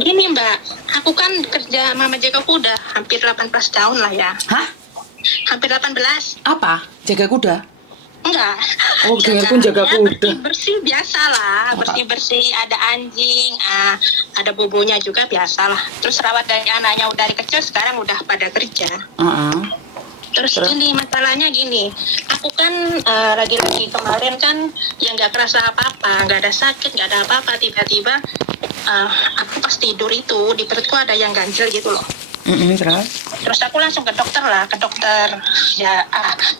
Gini Mbak, aku kan kerja Mama Jaga Kuda hampir 18 tahun lah ya. Hah? Hampir 18. Apa? Jaga kuda? Enggak, Oh, jaga pun jaga ya kuda. bersih-bersih biasa lah. Bersih-bersih, ada anjing, ada bobonya juga biasa lah. Terus rawat dari anaknya dari kecil, sekarang udah pada kerja. Terus gini, masalahnya gini, aku kan lagi-lagi kemarin kan yang nggak kerasa apa-apa, nggak ada sakit, nggak ada apa-apa, tiba-tiba aku pas tidur itu di perutku ada yang ganjel gitu loh. Terus aku langsung ke dokter ya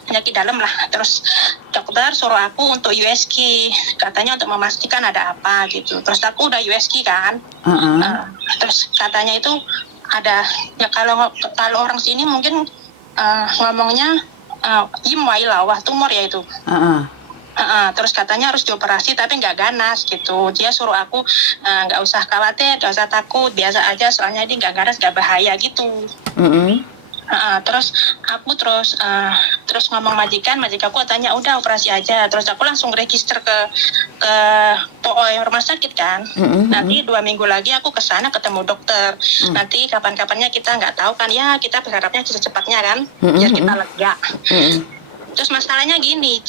penyakit dalam lah. Terus dokter suruh aku untuk USG, katanya untuk memastikan ada apa gitu. Terus aku udah USG kan, terus katanya itu ada ya kalau orang sini mungkin ngomongnya wah tumor ya itu. Terus katanya harus dioperasi tapi nggak ganas gitu. Dia suruh aku nggak usah khawatir, nggak usah takut, biasa aja soalnya ini nggak ganas, nggak bahaya gitu. Terus aku terus ngomong majikanku tanya udah operasi aja. Terus aku langsung register ke POI rumah sakit kan. Nanti 2 minggu lagi aku ke sana ketemu dokter. Nanti kapan-kapannya kita nggak tahu kan ya, kita berharapnya secepatnya kan biar kita lega. Terus masalahnya gini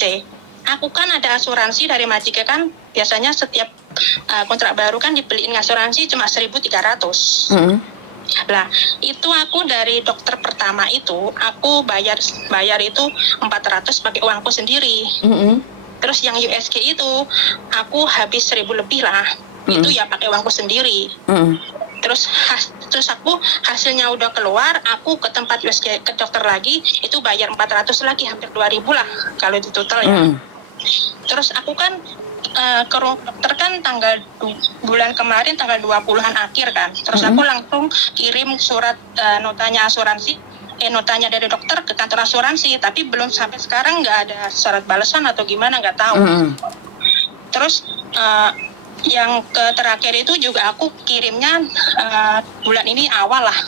aku kan ada asuransi dari majikan kan, biasanya setiap kontrak baru kan dibeliin asuransi cuma 1.300. Lah, itu aku dari dokter pertama itu, aku bayar itu 400 pakai uangku sendiri. Terus yang USG itu, aku habis 1.000 lebih lah. Itu ya pakai uangku sendiri. Terus aku hasilnya udah keluar, aku ke tempat USG ke dokter lagi, itu bayar 400 lagi, hampir 2.000 lah kalau itu total ya. Terus aku kan ke dokter kan bulan kemarin tanggal 20-an akhir kan. Terus aku langsung kirim surat notanya dari dokter ke kantor asuransi, tapi belum sampai sekarang nggak ada surat balasan atau gimana, nggak tahu. Terus yang terakhir itu juga aku kirimnya bulan ini awal lah.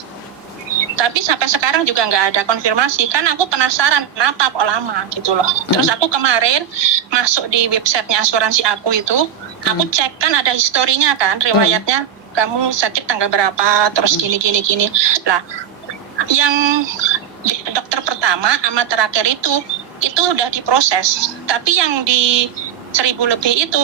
Tapi sampai sekarang juga nggak ada konfirmasi. Kan aku penasaran kenapa kok lama gitu loh. Terus aku kemarin masuk di websitenya asuransi aku itu, aku cek kan ada historinya kan, riwayatnya kamu sakit tanggal berapa, terus gini. Lah, yang dokter pertama sama terakhir itu udah diproses. Tapi yang di 1.000 lebih itu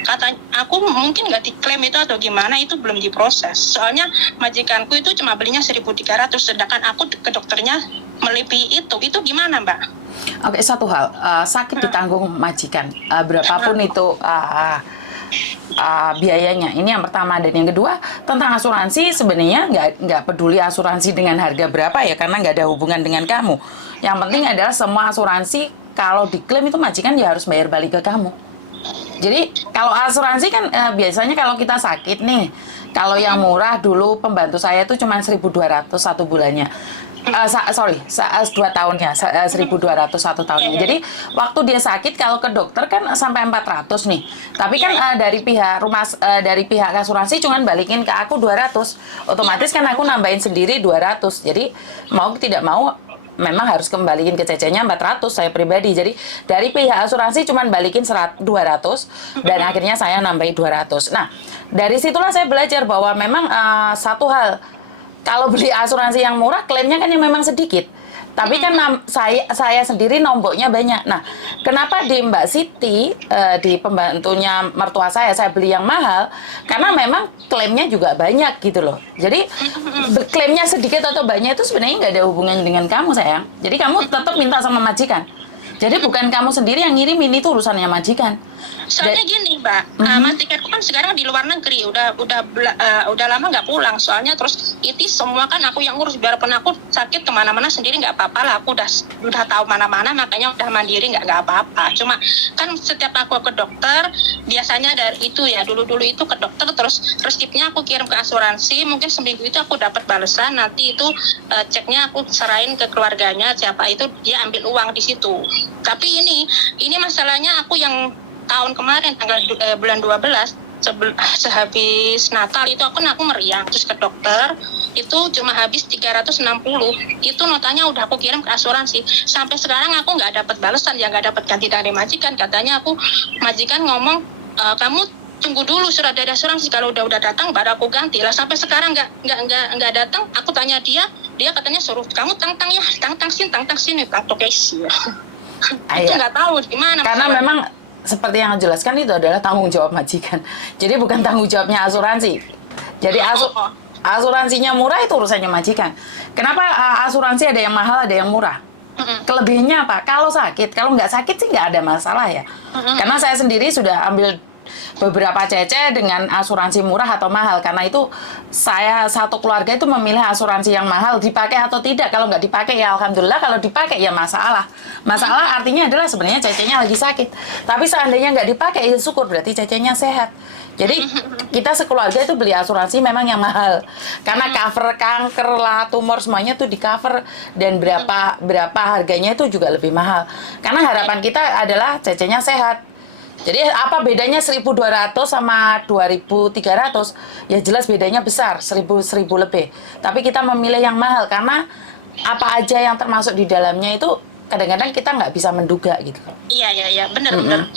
kata aku mungkin nggak diklaim itu atau gimana, itu belum diproses. Soalnya majikanku itu cuma belinya 1.300, sedangkan aku ke dokternya melebihi itu gimana Mbak? Oke, satu hal, sakit ditanggung majikan, berapapun itu biayanya. Ini yang pertama. Dan yang kedua, tentang asuransi, sebenarnya nggak peduli asuransi dengan harga berapa ya, karena nggak ada hubungan dengan kamu. Yang penting adalah semua asuransi kalau diklaim itu majikan ya harus bayar balik ke kamu. Jadi kalau asuransi kan biasanya kalau kita sakit nih, kalau yang murah dulu pembantu saya itu cuma 1.200 satu bulannya. 2 tahunnya, 1.200 satu tahunnya. Jadi waktu dia sakit kalau ke dokter kan sampai 400 nih. Tapi kan dari pihak asuransi cuma balikin ke aku 200. Otomatis kan aku nambahin sendiri 200. Jadi mau tidak mau memang harus kembaliin ke cecenya 400 saya pribadi. Jadi dari pihak asuransi cuman balikin 200 dan akhirnya saya nambahin 200. Nah, dari situlah saya belajar bahwa memang satu hal, kalau beli asuransi yang murah klaimnya kan yang memang sedikit. Tapi kan saya sendiri nomboknya banyak. Nah, kenapa di Mbak Siti, di pembantunya mertua saya beli yang mahal? Karena memang klaimnya juga banyak gitu loh. Jadi klaimnya sedikit atau banyak itu sebenarnya nggak ada hubungannya dengan kamu sayang. Jadi kamu tetap minta sama majikan. Jadi bukan kamu sendiri yang ngirimin, itu urusannya majikan. Soalnya gini Mbak, majikanku kan sekarang di luar negeri, udah lama nggak pulang. Soalnya terus itu semua kan aku yang ngurus, biarpun aku sakit kemana-mana sendiri nggak apa-apa lah. Aku udah tahu mana-mana, makanya udah mandiri nggak apa-apa. Cuma kan setiap aku ke dokter, biasanya dari itu ya dulu itu ke dokter, terus resipnya aku kirim ke asuransi. Mungkin seminggu itu aku dapat balasan, nanti itu ceknya aku serahin ke keluarganya, siapa itu dia ambil uang di situ. Tapi ini masalahnya aku yang tahun kemarin bulan 12 sehabis Natal itu aku meriang, terus ke dokter itu cuma habis 360. Itu notanya udah aku kirim ke asuransi. Sampai sekarang aku nggak dapat balasan, ya nggak dapat ganti dari majikan. Katanya majikan ngomong kamu tunggu dulu surat dari asuransi, kalau udah datang baru aku ganti lah. Sampai sekarang nggak datang. Aku tanya dia katanya suruh kamu tang sini kartu cash ya. Itu nggak tahu gimana. Karena masalah. memang seperti yang jelaskan itu adalah tanggung jawab majikan. Jadi bukan tanggung jawabnya asuransi. Jadi asuransinya murah itu urusannya majikan. Kenapa asuransi ada yang mahal, ada yang murah? Kelebihannya apa? Kalau sakit, kalau nggak sakit sih nggak ada masalah ya. Karena saya sendiri sudah ambil beberapa cece dengan asuransi murah atau mahal. Karena itu saya satu keluarga itu memilih asuransi yang mahal, dipakai atau tidak. Kalau nggak dipakai ya alhamdulillah, kalau dipakai ya masalah. Masalah artinya adalah sebenarnya cecenya lagi sakit. Tapi seandainya nggak dipakai ya syukur, berarti cecenya sehat. Jadi kita sekeluarga itu beli asuransi memang yang mahal. Karena cover kanker lah, tumor semuanya tuh di cover, dan berapa harganya itu juga lebih mahal. Karena harapan kita adalah cecenya sehat. Jadi apa bedanya 1.200 sama 2.300? Ya jelas bedanya besar, 1.000 lebih. Tapi kita memilih yang mahal karena apa aja yang termasuk di dalamnya itu kadang-kadang kita nggak bisa menduga gitu. Iya, benar.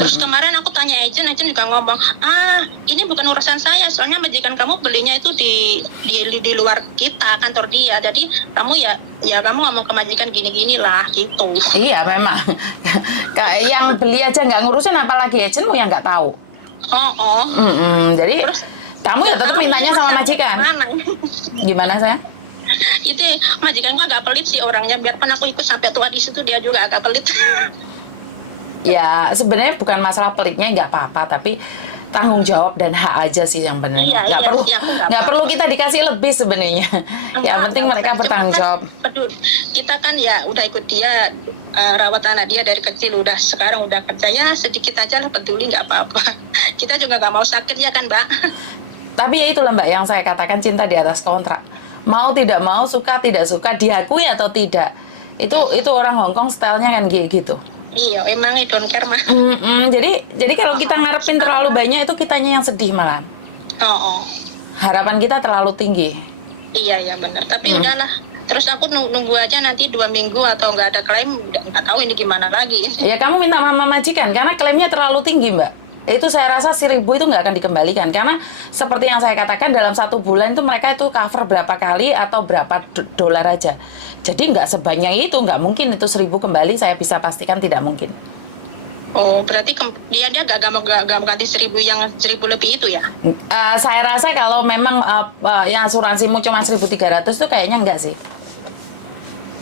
Terus kemarin aku tanya agent juga ngomong, ini bukan urusan saya, soalnya majikan kamu belinya itu di luar kita, kantor dia. Jadi kamu ya kamu ngomong ke majikan gini-gini lah gitu. Iya memang. Yang beli aja nggak ngurusin, apalagi agentmu yang nggak tahu. Jadi terus, kamu ya tetap mintanya sama majikan. Gimana saya? Itu majikan gua agak pelit sih orangnya, biarpun aku ikut sampai tua di situ, dia juga agak pelit. Ya sebenarnya bukan masalah pelitnya, nggak apa-apa, tapi tanggung jawab dan hak aja sih yang benar. Nggak perlu kita dikasih lebih sebenarnya. Yang penting mereka bertanggung jawab. Kita kan ya udah ikut dia, rawat anak dia dari kecil, udah sekarang udah kerjanya sedikit aja lah, peduli nggak apa-apa. Kita juga nggak mau sakit ya kan, Mbak. Tapi ya itulah Mbak yang saya katakan, cinta di atas kontrak. Mau tidak mau, suka tidak suka, diakui atau tidak. Itu orang Hongkong stylenya kan gitu. Iya, emang don't care mah. Jadi kalau kita ngarepin terlalu banyak itu kitanya yang sedih malah. Harapan kita terlalu tinggi. Iya benar. Tapi udahlah. Terus aku nunggu aja nanti 2 minggu atau nggak ada klaim, nggak tahu ini gimana lagi. Ya kamu minta mama majikan karena klaimnya terlalu tinggi Mbak. Itu saya rasa 1.000 itu nggak akan dikembalikan karena seperti yang saya katakan dalam 1 bulan itu mereka itu cover berapa kali atau berapa dolar aja. Jadi nggak sebanyak itu, nggak mungkin itu 1.000 kembali, saya bisa pastikan tidak mungkin. Oh, berarti dia gak mau ganti 1.000 yang 1.000 lebih itu ya? Saya rasa kalau memang yang asuransimu cuma 1.300 itu kayaknya enggak sih.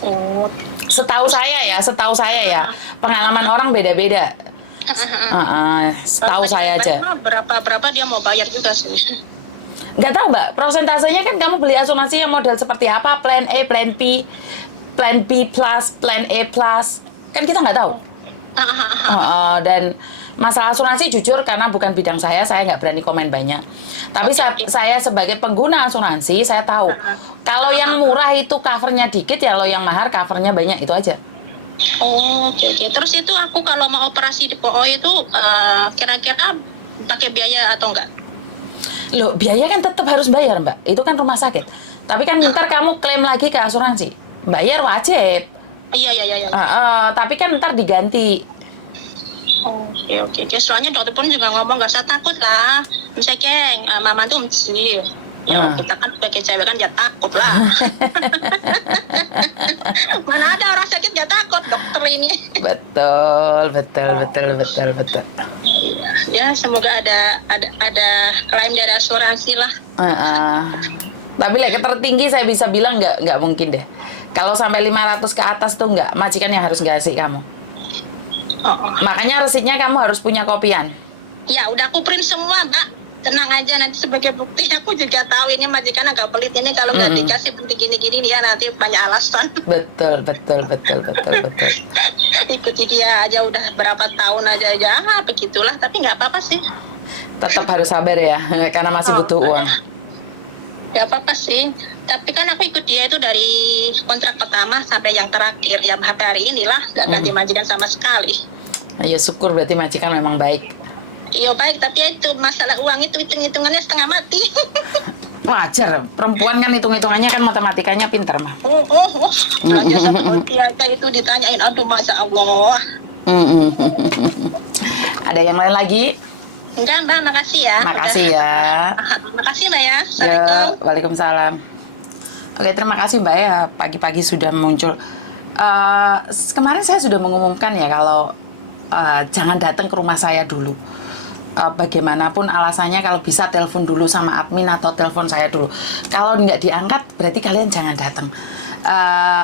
Oh. Setahu saya ya, pengalaman orang beda-beda. Setahu saya aja. Berapa dia mau bayar juga sih. Nggak tahu Mbak, prosentasenya kan kamu beli asuransi yang model seperti apa, plan A, plan B, plan B plus, plan A plus, kan kita nggak tahu. Dan masalah asuransi jujur karena bukan bidang saya nggak berani komen banyak. Tapi saya sebagai pengguna asuransi, saya tahu. Kalau yang murah itu covernya dikit, ya kalau yang mahal covernya banyak, itu aja. Oh, oke. Terus itu aku kalau mau operasi di PO itu kira-kira pakai biaya atau enggak? Loh, biaya kan tetap harus bayar, Mbak. Itu kan rumah sakit. Tapi kan ntar kamu klaim lagi ke asuransi. Bayar wajib. Iya. Tapi kan ntar diganti. Oke. Soalnya dokter pun juga ngomong gak usah takut lah. Misalnya mama tuh mesti. Ya kita kan sebagai cewek kan ya takut lah. Mana ada orang sakit gak takut dokter ini. Betul. Ya semoga ada klaim dari asuransi lah. Tapi tertinggi saya bisa bilang nggak mungkin deh. Kalau sampai 500 ke atas tuh nggak, majikan yang harus ngasih kamu. Makanya resitnya kamu harus punya kopian. Ya udah aku print semua Mbak. Tenang aja, nanti sebagai bukti aku juga tahu ini majikan agak pelit ini, kalau nggak dikasih bukti gini-gini dia nanti banyak alasan. Betul. Ikuti dia aja udah berapa tahun aja begitulah, tapi nggak apa-apa sih. Tetap harus sabar ya, karena masih butuh uang. Nggak apa-apa sih, tapi kan aku ikut dia itu dari kontrak pertama sampai yang terakhir, ya sampai hari inilah nggak ganti majikan sama sekali. Ya syukur, berarti majikan memang baik. Iya baik, tapi ya itu masalah uang itu hitung-hitungannya setengah mati. Wajar, perempuan kan hitung-hitungannya kan matematikanya pintar mah. Belajar sama dia itu ditanyain, aduh masya Allah. Ada yang lain lagi? Enggak, Mbak, makasih ya. Makasih ya. Makasih, Mbak ya. Ya, Assalamualaikum. waalaikumsalam. Oke, terima kasih Mbak ya, pagi-pagi sudah muncul. Kemarin saya sudah mengumumkan ya kalau jangan datang ke rumah saya dulu. Bagaimanapun alasannya, kalau bisa telepon dulu sama admin atau telepon saya dulu. Kalau nggak diangkat, berarti kalian jangan datang.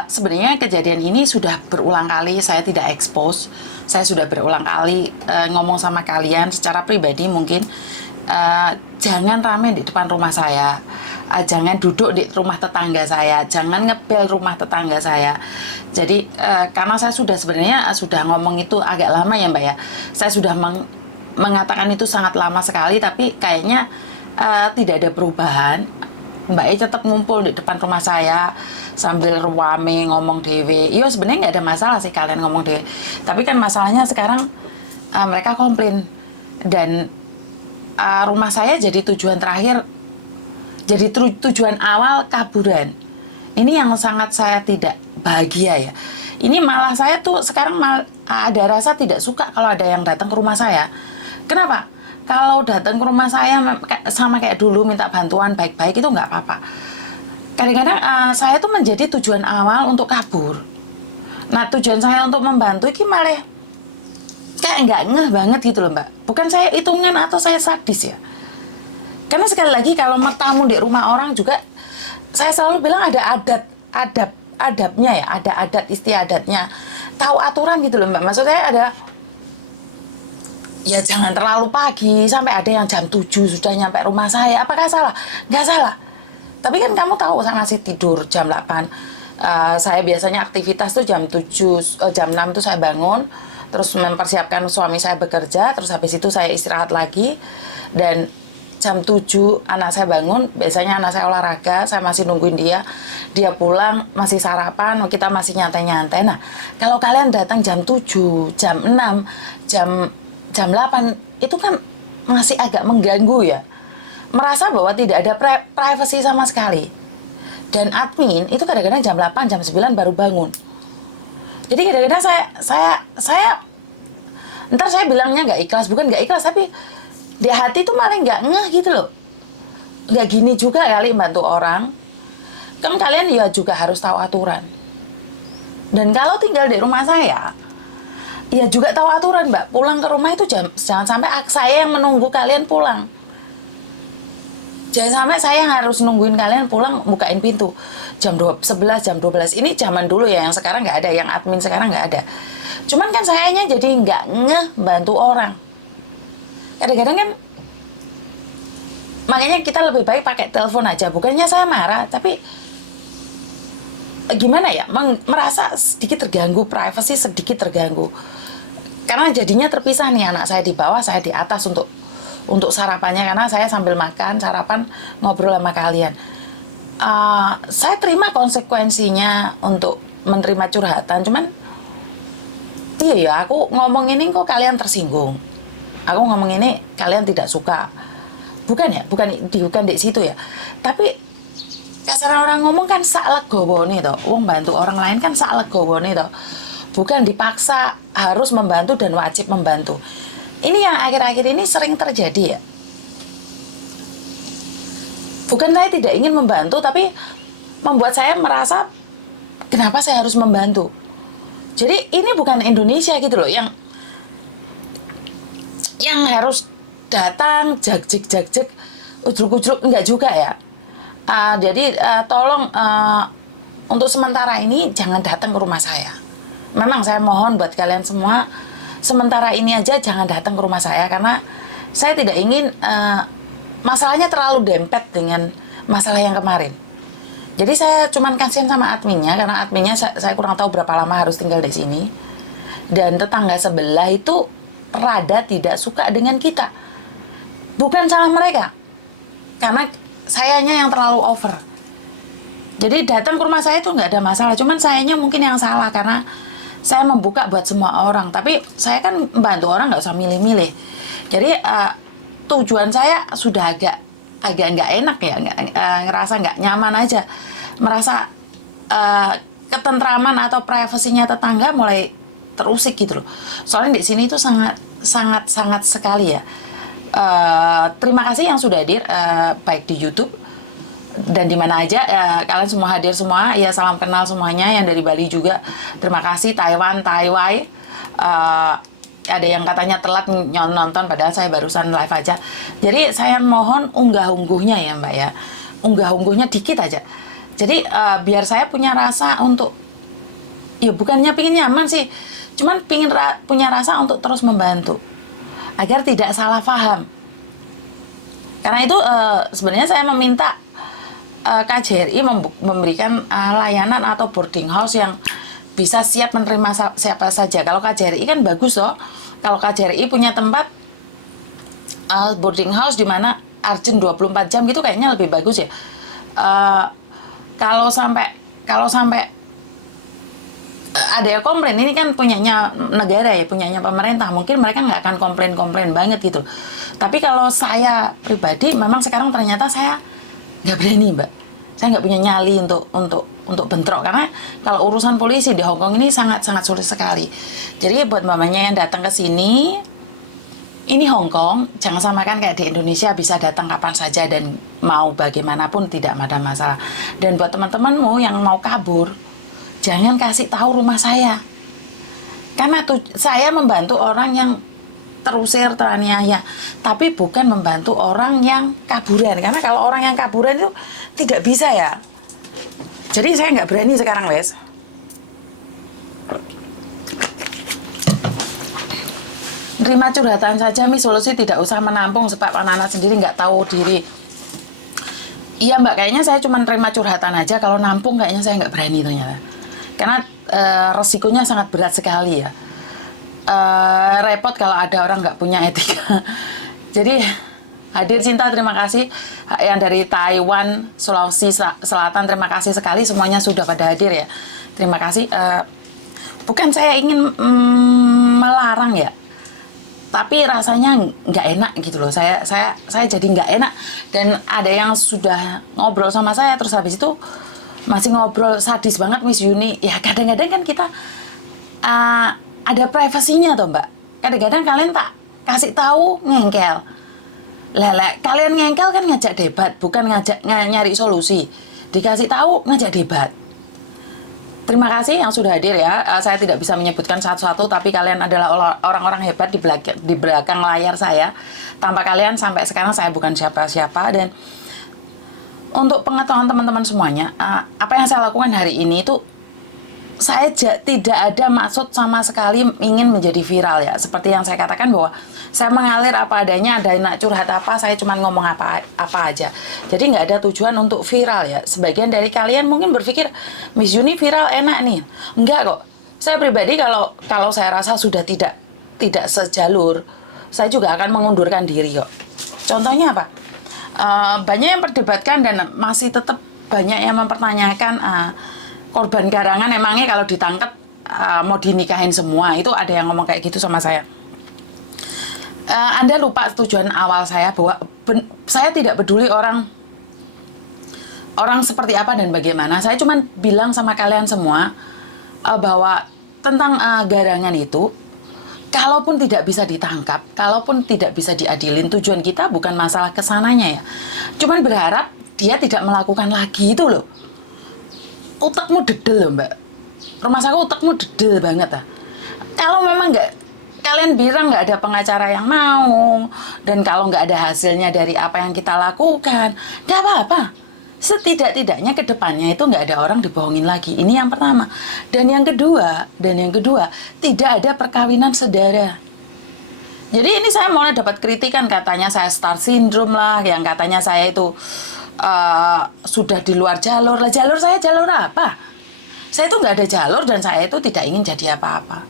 Sebenarnya kejadian ini sudah berulang kali saya tidak expose. Saya sudah berulang kali ngomong sama kalian secara pribadi mungkin. Jangan rame di depan rumah saya, jangan duduk di rumah tetangga saya, jangan ngebel rumah tetangga saya. Jadi karena saya sudah sebenarnya sudah ngomong itu agak lama ya Mbak ya, saya sudah mengatakan itu sangat lama sekali, tapi kayaknya tidak ada perubahan. Mbak E tetap ngumpul di depan rumah saya sambil ruame ngomong dewe. Iya sebenarnya nggak ada masalah sih kalian ngomong dewe, tapi kan masalahnya sekarang mereka komplain dan rumah saya jadi tujuan terakhir, jadi tujuan awal kaburan. Ini yang sangat saya tidak bahagia ya. Ini malah saya tuh sekarang ada rasa tidak suka kalau ada yang datang ke rumah saya. Kenapa? Kalau datang ke rumah saya sama kayak dulu minta bantuan baik-baik itu nggak apa-apa. Kadang-kadang saya tuh menjadi tujuan awal untuk kabur. Nah tujuan saya untuk membantu ini malah kayak nggak ngeh banget gitu loh Mbak. Bukan saya hitungan atau saya sadis ya. Karena sekali lagi kalau tamu di rumah orang juga, saya selalu bilang ada adabnya ya, ada adat istiadatnya. Tahu aturan gitu loh Mbak. Maksud saya ada, ya jangan terlalu pagi, sampai ada yang jam 7 sudah nyampe rumah saya. Apakah salah? Nggak salah. Tapi kan kamu tahu saya masih tidur jam 8. Saya biasanya aktivitas tuh jam 6 tuh saya bangun, terus mempersiapkan suami saya bekerja, terus habis itu saya istirahat lagi, dan jam 7 anak saya bangun, biasanya anak saya olahraga, saya masih nungguin dia pulang, masih sarapan, kita masih nyantai-nyantai. Nah, kalau kalian datang jam 7, jam 6, jam 8, itu kan masih agak mengganggu ya. Merasa bahwa tidak ada privacy sama sekali. Dan admin itu kadang-kadang jam 8, jam 9 baru bangun. Jadi kadang-kadang saya ntar saya bilangnya nggak ikhlas, bukan nggak ikhlas, tapi di hati tuh malah nggak ngeh gitu loh. Nggak gini juga kali bantu orang. Kan kalian ya juga harus tahu aturan. Dan kalau tinggal di rumah saya, ya juga tahu aturan Mbak. Pulang ke rumah itu jangan sampai saya yang menunggu kalian pulang. Jangan sampai saya harus nungguin kalian pulang, bukain pintu jam 11, jam 12. Ini zaman dulu ya, yang sekarang nggak ada, yang admin sekarang nggak ada. Cuman kan sayanya jadi nggak ngeh bantu orang. Kadang-kadang kan, makanya kita lebih baik pakai telepon aja. Bukannya saya marah, tapi gimana ya, merasa sedikit terganggu, privacy sedikit terganggu. Karena jadinya terpisah nih, anak saya di bawah, saya di atas untuk sarapannya, karena saya sambil makan sarapan ngobrol sama kalian. Saya terima konsekuensinya untuk menerima curhatan, cuman iya ya, aku ngomong ini kok kalian tersinggung, aku ngomong ini kalian tidak suka, bukan ya, bukan di situ ya. Tapi kasar orang ngomong kan sak legowone toh, wong bantu orang lain kan sak legowone toh, bukan dipaksa harus membantu dan wajib membantu. Ini yang akhir-akhir ini sering terjadi ya. Bukan saya tidak ingin membantu, tapi membuat saya merasa kenapa saya harus membantu. Jadi ini bukan Indonesia gitu loh, yang harus datang jag-jag, ujruk-ujruk, enggak juga ya. Jadi tolong untuk sementara ini jangan datang ke rumah saya. Memang saya mohon buat kalian semua, sementara ini aja jangan datang ke rumah saya, karena saya tidak ingin masalahnya terlalu dempet dengan masalah yang kemarin. Jadi saya cuman kasihan sama adminnya, karena adminnya saya kurang tahu berapa lama harus tinggal di sini. Dan tetangga sebelah itu rada tidak suka dengan kita. Bukan salah mereka, karena sayanya yang terlalu over. Jadi datang ke rumah saya itu nggak ada masalah, cuman sayanya mungkin yang salah, karena saya membuka buat semua orang, tapi saya kan membantu orang, nggak usah milih-milih. Jadi tujuan saya sudah agak nggak enak ya, ngerasa nggak nyaman aja, merasa ketentraman atau privasinya tetangga mulai terusik gitu loh. Soalnya di sini tuh sangat sekali ya. Terima kasih yang sudah hadir, baik di YouTube dan di mana aja. Kalian semua hadir semua. Ya, salam kenal semuanya yang dari Bali juga. Terima kasih Taiwan, Taiwan. Ada yang katanya telat nonton, padahal saya barusan live aja. Jadi saya mohon unggah-ungguhnya ya Mbak ya. Unggah-ungguhnya dikit aja. Jadi biar saya punya rasa untuk, ya bukannya pingin nyaman sih, cuman pingin punya rasa untuk terus membantu agar tidak salah paham. Karena itu sebenarnya saya meminta KJRI memberikan layanan atau boarding house yang bisa siap menerima siapa saja. Kalau KJRI kan bagus loh. Kalau KJRI punya tempat boarding house di mana urgent 24 jam gitu kayaknya lebih bagus ya. Kalau sampai ada yang komplain, ini kan punyanya negara ya, punyanya pemerintah, mungkin mereka nggak akan komplain banget gitu. Tapi kalau saya pribadi, memang sekarang ternyata saya nggak berani Mbak. Saya nggak punya nyali untuk bentrok, karena kalau urusan polisi di Hong Kong ini sangat sulit sekali. Jadi buat mamanya yang datang ke sini, ini Hong Kong, jangan samakan kayak di Indonesia, bisa datang kapan saja dan mau bagaimanapun tidak ada masalah. Dan buat teman-temanmu yang mau kabur, jangan kasih tahu rumah saya. Karena saya membantu orang yang terusir, teraniaya, tapi bukan membantu orang yang kaburan. Karena kalau orang yang kaburan itu tidak bisa ya. Jadi saya nggak berani sekarang, Les. Terima curhatan saja, Mi, solusi tidak usah menampung sebab anak-anak sendiri nggak tahu diri. Iya Mbak, kayaknya saya cuma terima curhatan aja. Kalau nampung kayaknya saya nggak berani ternyata. Karena resikonya sangat berat sekali ya. Repot kalau ada orang nggak punya etika. Jadi hadir Cinta, terima kasih. Yang dari Taiwan, Sulawesi Selatan, terima kasih sekali semuanya sudah pada hadir ya. Terima kasih. Bukan saya ingin melarang ya, tapi rasanya nggak enak gitu loh. Saya jadi nggak enak. Dan ada yang sudah ngobrol sama saya, terus habis itu masih ngobrol sadis banget Miss Yuni. Ya kadang-kadang kan kita ada privasinya toh Mbak. Kadang-kadang kalian tak kasih tahu ngengkel. Lelek, kalian ngengkel kan ngajak debat, bukan nyari solusi. Dikasih tahu ngajak debat. Terima kasih yang sudah hadir ya. Saya tidak bisa menyebutkan satu-satu, tapi kalian adalah orang-orang hebat di belakang layar saya. Tanpa kalian sampai sekarang saya bukan siapa-siapa. Dan untuk pengetahuan teman-teman semuanya, apa yang saya lakukan hari ini itu saya tidak ada maksud sama sekali ingin menjadi viral ya. Seperti yang saya katakan bahwa saya mengalir apa adanya, ada nak curhat apa, saya cuma ngomong apa aja. Jadi nggak ada tujuan untuk viral ya. Sebagian dari kalian mungkin berpikir, Miss Yuni viral enak nih. Enggak kok. Saya pribadi kalau saya rasa sudah tidak sejalur, saya juga akan mengundurkan diri kok. Contohnya apa? Banyak yang perdebatkan dan masih tetap banyak yang mempertanyakan korban garangan emangnya kalau ditangkap mau dinikahin semua. Itu ada yang ngomong kayak gitu sama saya. Anda lupa tujuan awal saya bahwa saya tidak peduli orang seperti apa dan bagaimana. Saya cuma bilang sama kalian semua bahwa tentang garangan itu, kalaupun tidak bisa ditangkap, kalaupun tidak bisa diadilin, tujuan kita bukan masalah kesananya ya. Cuman berharap dia tidak melakukan lagi itu loh. Utakmu dedel loh Mbak. Rumah saya utakmu dedel banget ah. Kalau memang kalian bilang nggak ada pengacara yang mau, dan kalau nggak ada hasilnya dari apa yang kita lakukan, nggak apa-apa. Setidak-tidaknya ke depannya itu nggak ada orang dibohongin lagi. Ini yang pertama. Dan yang kedua, tidak ada perkawinan sedara. Jadi ini saya mulai dapat kritikan, katanya saya star syndrome lah, yang katanya saya itu sudah di luar jalur. Lah jalur saya jalur apa? Saya itu nggak ada jalur dan saya itu tidak ingin jadi apa-apa.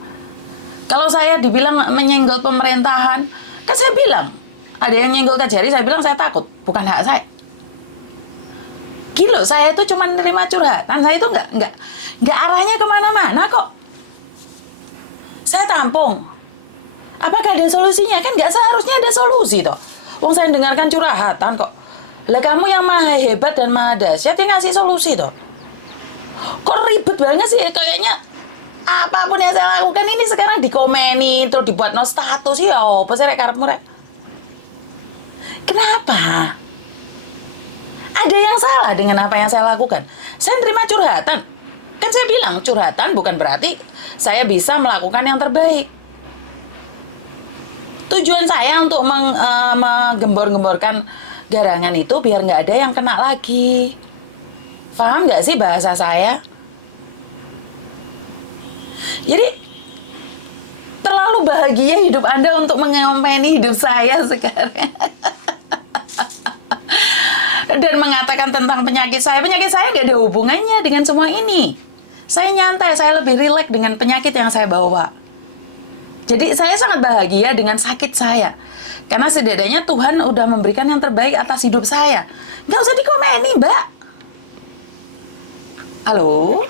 Kalau saya dibilang menyenggol pemerintahan, kan saya bilang, ada yang nyenggol KJRI, saya bilang saya takut, bukan hak saya. Gila, saya itu cuma nerima curhatan, saya itu nggak arahnya kemana-mana kok. Saya tampung. Apakah ada solusinya? Kan nggak seharusnya ada solusi toh. Wong saya dengarkan curhatan kok. Lah kamu yang maha hebat dan maha dahsyat yang ngasih solusi toh. Kok ribet banget sih kayaknya. Apapun yang saya lakukan ini sekarang dikomeni, terus dibuat no status ya apa sih rek karepmu rek? Kenapa? Ada yang salah dengan apa yang saya lakukan? Saya nerima curhatan. Kan saya bilang, curhatan bukan berarti saya bisa melakukan yang terbaik. Tujuan saya untuk menggembor-gemborkan garangan itu biar nggak ada yang kena lagi. Paham nggak sih bahasa saya? Jadi, terlalu bahagia hidup Anda untuk mengompeni hidup saya sekarang. Dan mengatakan tentang penyakit saya. Penyakit saya nggak ada hubungannya dengan semua ini. Saya nyantai, saya lebih rileks dengan penyakit yang saya bawa. Jadi saya sangat bahagia dengan sakit saya. Karena setidaknya Tuhan udah memberikan yang terbaik atas hidup saya. Nggak usah dikomeni, Mbak. Halo?